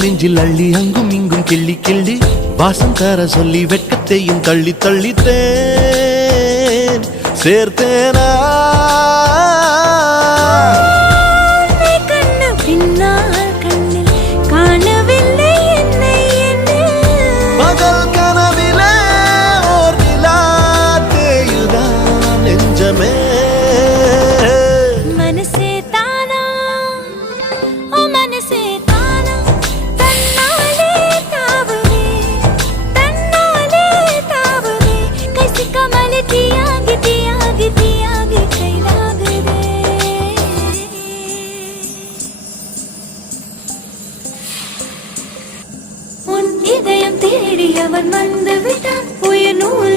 நெஞ்சில் அள்ளி அங்கும் இங்கும் கிள்ளி கிள்ளி வாசம் தர சொல்லி வெட்கத்தையும் தள்ளி தள்ளித்தேன் சேர்த்தேனா பகல் கனவிலே ஓர் நிலா தேயுதான் நெஞ்சமே இதயம் தேடி அவன் வந்து விட்டான் உயிர் நூறு